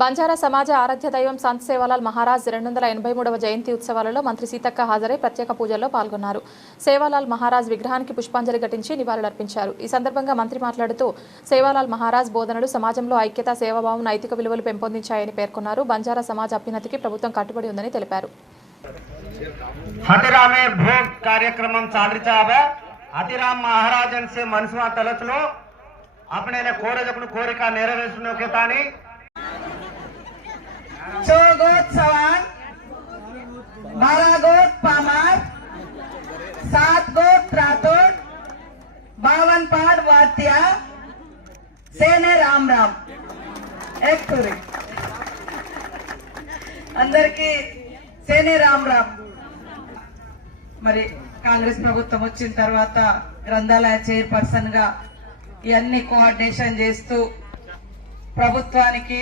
బంజారా సమాజ ఆరాధ్య దైవం సంత్ సేవాలాల్ మహారాజ్ 283వ జయంతి ఉత్సవాలలో మంత్రి సీతక్క హాజరై ప్రత్యేక పూజల్లో పాల్గొన్నారు. సేవాలాల్ మహారాజ్ విగ్రహానికి పుష్పాంజలి ఘటించి నివాళులర్పించారు. ఈ సందర్భంగా మంత్రి మాట్లాడుతూ సేవాలాల్ మహారాజ్ బోధనలు సమాజంలో ఐక్యత, సేవాభావం, నైతిక విలువలు పెంపొందించాయని పేర్కొన్నారు. బంజారా సమాజ అభ్యున్నతికి ప్రభుత్వం కట్టుబడి ఉందని తెలిపారు. హతిరామే భోగ్ కార్యక్రమం చాలిచావా హతిరామ్ మహారాజన్సే మనసుమా తలచులో આપણે కోరిక నెరవేర్చునోకే తాని चौगोत सवान 12 गोत पामार 7 गोत रातोड 52 पाड वात्या सेने राम राम एक्टुरी అందరికి సేనే రామ్ రామ్. మరి కాంగ్రెస్ ప్రభుత్వం వచ్చిన తర్వాత గ్రంథాలయ చైర్పర్సన్ గా ఇవన్నీ కోఆర్డినేషన్ చేస్తూ ప్రభుత్వానికి